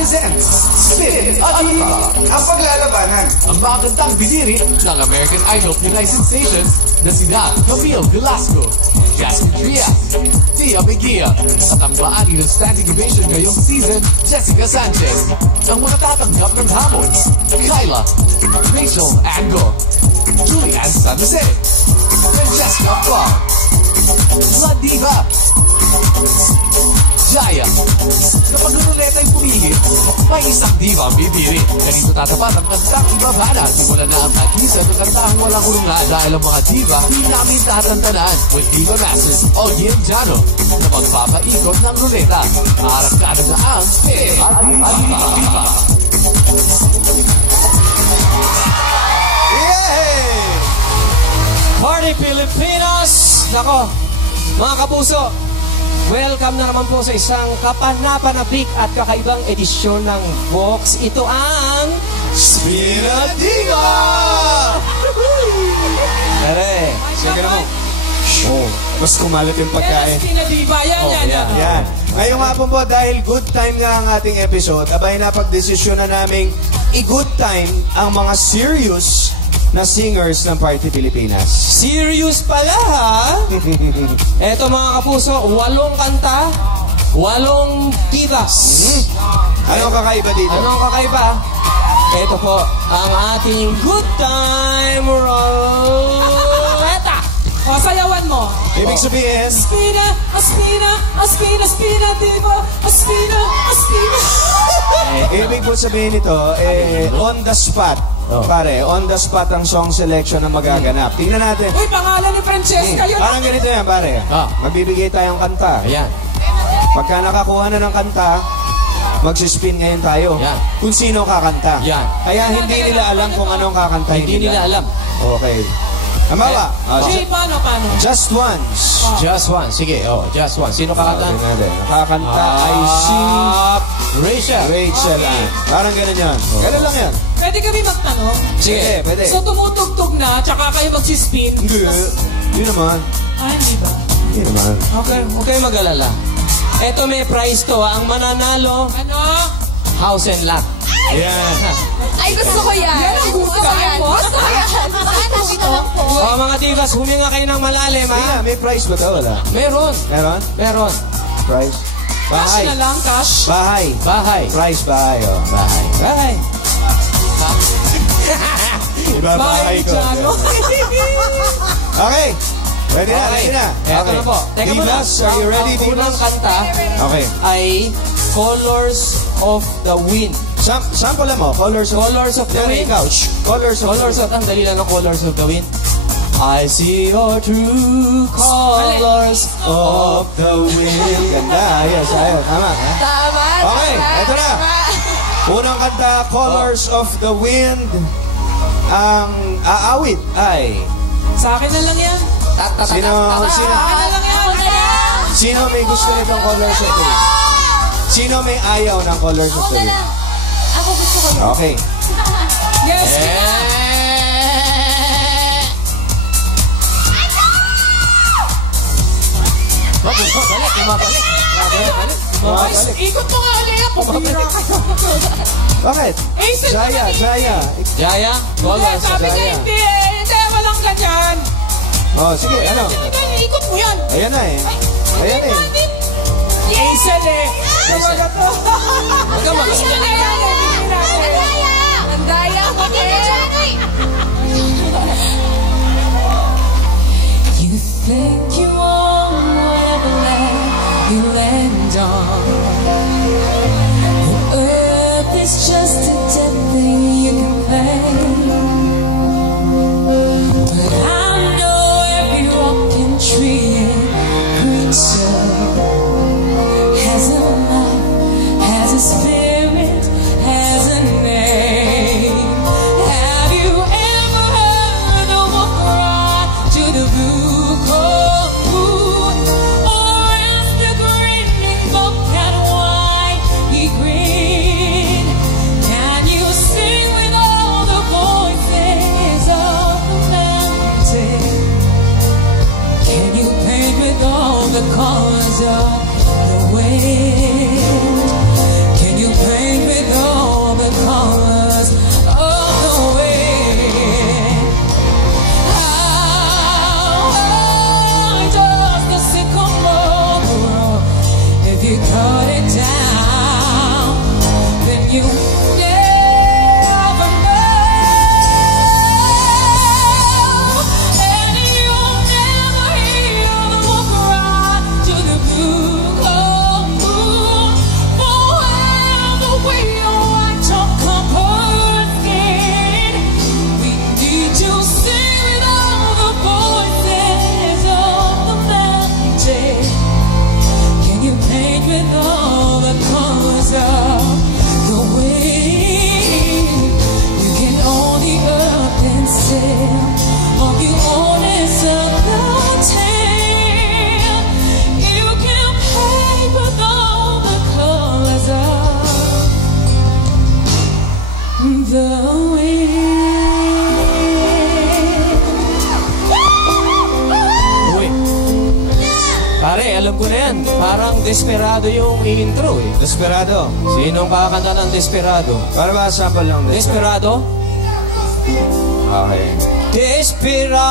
presents Spin a Diva. Ang paglalabanan. Ang mga kantang biniri ng American Idol Pinay Sensations na sina Camille Velasco, Jasmine Trias, Tia Mejia, at ang maani ng standing ovation ngayong season, Jessica Sanchez. Ang mga tatanggap ng hamon, Kyla, Rachel Ango, Julian San Jose, Francesca Clark, La Diva, Jaya. Kapag nunuleta yung pumihit, may isang diva ang bibiri. Ganito tatapat ang kantang ibabana. Simula na ang tagisa ng kantang walang kulungan dahil ang mga diva di namin tatantanan with Diva Masters Ogie and Jano na magpapaikot ng ruleta. Arangkada na ang Spin a Diva. Yay! Party Pilipinas! Nako, mga kapuso, welcome na naman po sa isang kapanapanabik at kakaibang edisyon ng Vox. Ito ang Spin a Diva! Tere, sige mo. Oh, mas kumalat yung pagkain. Spin a Diva, yan. Ngayon nga po dahil good time nga ang ating episode, abay napag-desisyon na naming i-good time ang mga serious na singers ng Party Pilipinas. Serious pala, ha? Eto mga kapuso, 8 kanta, 8 divas. Anong kakaiba dito? Anong kakaiba? Ito po ang ating good time roleta. O, sayawan mo. Ibig sabihin, Spina, Aspina, Aspina, Spina, Diva, Aspina, Aspina. ibig po sabihin ito, on the spot. Pare, on the spot ang song selection na magaganap. Tingnan natin. Uy, pangalan ni Francesca yun. Parang ganito yan, pare. Magbibigay tayong kanta. Ayan. Pagka nakakuha na ng kanta, magsispin ngayon tayo. Yan. Kung sino kakanta. Yan. Kaya hindi nila alam kung anong kakantahin Hindi nila alam. Okay. Tama ba? Jay, paano? Just once. Just one. Sige, just one. Sino kakanta? Tingnan natin. Nakakanta ay si Rachel Ann. Parang ganun yan. Ganun lang yan. Pwede kami magtanong? Sige, pwede. So, tumutugtog na, tsaka kayo magsispin. Hindi. Hindi naman. Hindi ba? Hindi naman. Okay, huwag kayong mag-alala. Eto may prize to. Ang mananalo, Ano? house and lot. Yan. Ay, gusto ko yan. Yan ang gusto yan. mo? Gusto ko yan. Nandito lang po. O mga divas, huminga kayo ng malalim, Tingnan, ha? may price ba ito? Wala. Meron. Meron? Meron. Price? Cash Bahay. na lang, cash. Bahay. Bahay. Price bahay, oh. Bahay. Bahay. Iba bahay ko. Jano. Okay. Ready na, ready na. Eto na po. Teka muna. Divas, are you ready, Ang unang Divas? kanta Okay. ay Colors of the Wind. Sample mo. Colors of the Wind. Ikaw. Colors of Colors of, ang dali lang ng Colors of the Wind. I see your true colors of the wind. Ganda. Ayos. Tama. Tama. Okay, eto na. Unang kanta, Colors of the Wind. Ang aawit ay... Sa akin na lang yan. Sino Sa akin na lang yan. Ako na lang. Sino may gusto nitong Colors of the Wind? Sino may ayaw ng Colors of Ako the na Wind? lang. Ako gusto ko yun. Okay. Yes. Bumabalik. Ikot mo nga ulit. Pumira kayo. Bakit? Ace na Jaya, naman eh. Jaya. Jaya, Colors of Sabi the ko Jaya. hindi eh. Hindi, walang ganyan. Oh, sige, ano? Hindi, ikot mo yan. Ayan na eh. Ayan eh. Ace eh. Tumaga to. Huwag kang mag- Ace na yan eh. Hindi natin. Ang daya ko din. You think you own whatever land you land on. The earth is just a dead thing you can play. But I know every walking tree and creature has a life, has a spirit, has a name. Have you ever heard the wolf cry to the blue cold moon? Or ask the grinning bobcat why he grinned? Can you sing with all the voices of the mountain? Can you paint with all the colors of the wind? Can you Pare, alam ko na yan. Parang Desperado yung intro eh. Desperado. Sinong kakanta ng Desperado? Para ba sample lang din? Desperado? Okay. Desperado.